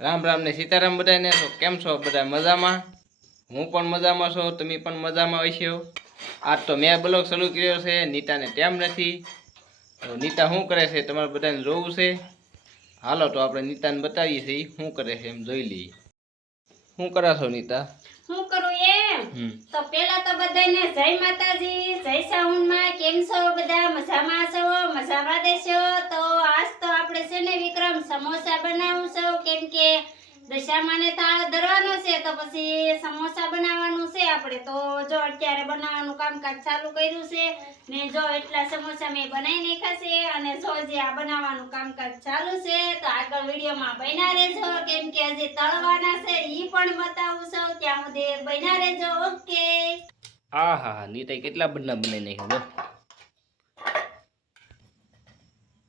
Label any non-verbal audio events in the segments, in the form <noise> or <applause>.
રામ રામ ને સીતારામ બધાને તો કેમ છો બધા મજામાં? હું પણ મજામાં છો તમે પણ મજામાં હશો? આજ તો મેં બ્લોગ શરૂ કર્યો છે નીતાને ટેમ નથી. તો નીતા શું કરે છે? તમારે બધાને જોવું છે? હાલો તો આપણે નીતાને બતાવીએ છીએ શું કરે છે એમ જોઈ લઈએ. શું કરો છો નીતા? હું કરું એમ? તો પેલા તો બધાને જય માતાજી જય સાઉન્ડમાં કેમ છો બધા? મજામાં છો? મજામાં દેશો તો આપણે છે ને વિક્રમ સમોસા બનાવું છું. કેમ કે દશામાને તાળ ધરવાનો છે, તો પછી સમોસા બનાવવાનું છે આપણે. તો જો અત્યારે બનાવવાનું કામકાજ ચાલુ કર્યું છે, ને જો એટલા સમોસા મેં બનાવી નાખ્યા અને જો જે આ બનાવવાનું કામકાજ ચાલુ છે, તો આગળ વિડીયોમાં બન્યા રહેજો. કેમ કે હજી તળવાના છે એ પણ બતાવું છું. ત્યાં સુધી બન્યા રહેજો. ઓકે. હા હા નીતાએ કેટલા બના બનાવી નાખ્યા જો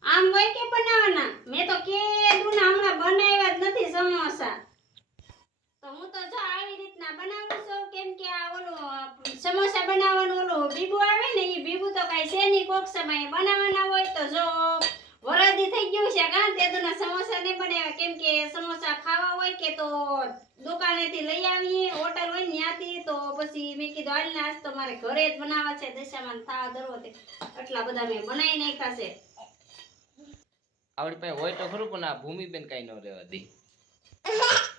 આમ હોય કે બનાવવાના મેં તો કીધું ને હમણાં બનાવ્યા જ નથી સમોસા તો હું તો જો રીતના બનાવું છું કેમ કે આ ઓલો સમોસા બનાવવાનું ઓલો બીબુ આવે ને એ બીબુ તો કાંઈ છે નહીં. કોક સમયે બનાવવાના હોય તો જો વરદી થઈ ગયું છે. કારણ તે તો સમોસા ને બનાવ્યા. કેમ કે સમોસા ખાવા હોય કે તો દુકાનેથી લઈ આવીએ હોટલ હોય ને ત્યાંથી તો પછી મેં કીધું હાલ ને આજ તો મારે ઘરે જ બનાવવા છે. દશામાં થાવા દરો તે એટલા બધા મેં બનાવી નાખ્યા છે. આવડી પાસે હોય તો ખરું પણ આ ભૂમિબેન કાંઈ ન રહેવા દે. <laughs>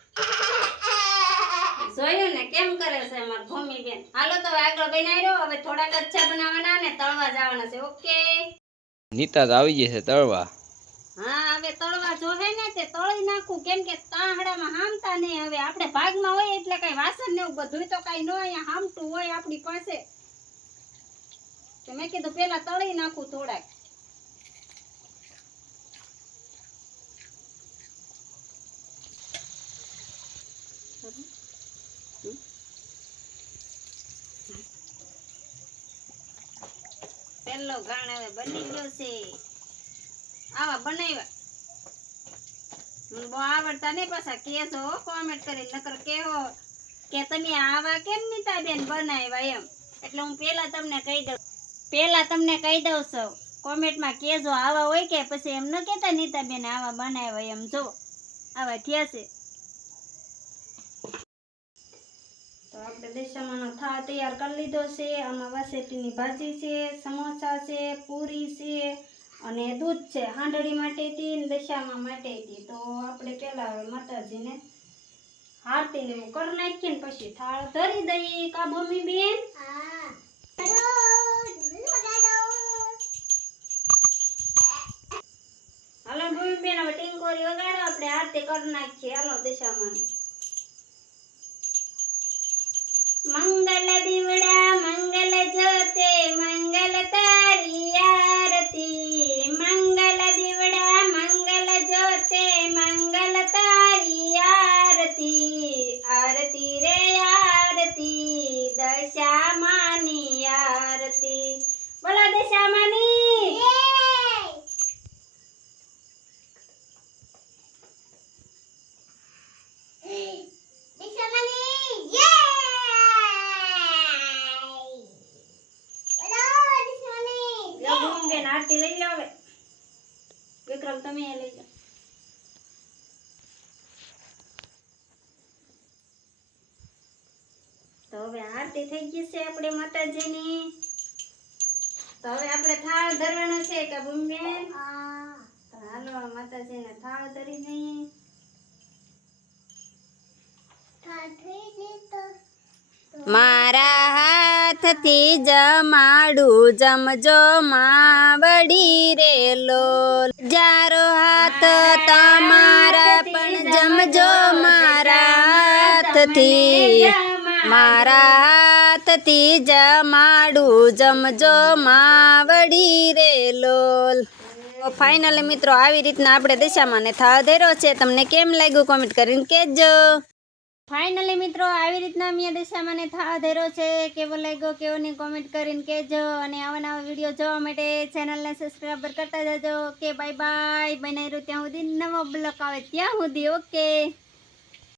જોયું ને કેમ કરે છે અમાર ભૂમિબેન? હાલો તો આગળ બનાવી રહ્યો હવે થોડાક અચ્છા બનાવવાના ને તળવા જવાના છે ઓકે? નીતા તો આવી જશે તળવા. હા હવે તળવા જોહે ને તે તળી નાખું કેમ કે તાહડામાં હામતા નહીં. હવે આપણે ભાગમાં હોય એટલે કઈ વાસણ ને એવું બધું તો કઈ ન અહીંયા હામતું હોય આપણી પાસે. તો મેં કીધું પેલા તળી નાખું થોડાક. પેલો ઘાણ હવે બની ગયો છે. આવા બનાવ્યા. બહુ આવડતા નહીં પાછા. કેજો કોમેન્ટ કરી નકર કેવો કે તમે આવા કેમ નીતા બેન બનાવ્યા એમ. એટલે હું પેલા તમને કહી દઉં. પેલા તમને કહી દઉં છું. કોમેન્ટમાં કેજો આવા હોય કે પછી એમ ન કહેતા નીતાબેન આવા બનાવ્યા એમ. જો, આવા થયા છે. આપણે થા તૈયાર કરી લીધો છે આમાં વાસેટીની ભાજી છે, સમોસા છે, પૂરી છે અને દૂધ છે. હાંડળી માટેથી ને દશામાં માટેથી તો. આપણે પહેલાં હવે માતાજીને હારતી ને કરી નાખીએ ને પછી થાળ ધરી દઈએ. કા મમ્મી બેન? હાલો મમ્મી બેન, હવે ટીંકોરી વગાડો. આપણે આરતી કરી નાખીએ. હાલો દશામાં मंगल दिवडा मंगल ज्योते मंगल ભૂમિબેન લઈ લો હવે વિક્રમ તમે એ લઈ જાઓ તો હવે આરતી થઈ ગઈ છે આપણે માતાજીની. તો હવે આપણે થાળ ધરવાનો છે કે ભૂમિબેન તો હાલો માતાજીને થાળ ધરી દઈએ. મારા હાથથી જમાડું, જમજો માવડી રે લો. જારો હાથ તમારા, પણ જમજો મારા હાથથી. મારા હાથથી જમાડું, જમજો માવડી રે લોલ ફાઇનલી મિત્રો, આવી રીતના આપણે દિશામાં ને ધેરો છે. તમને કેમ લાગ્યું કોમેન્ટ કરીને કહેજો. ફાઇનલી મિત્રો, આવી રીતના મેં મને થા ધેરો છે. કેવો લાગ્યો? કેવો નહીં? કોમેન્ટ કરીને કહેજો. અને આવા નવા વીડિયો જોવા માટે ચેનલને સબસ્ક્રાઈબર કરતા જજો. કે બાય બાય બનાવી ત્યાં સુધી નવો બ્લોક આવે ત્યાં સુધી. ઓકે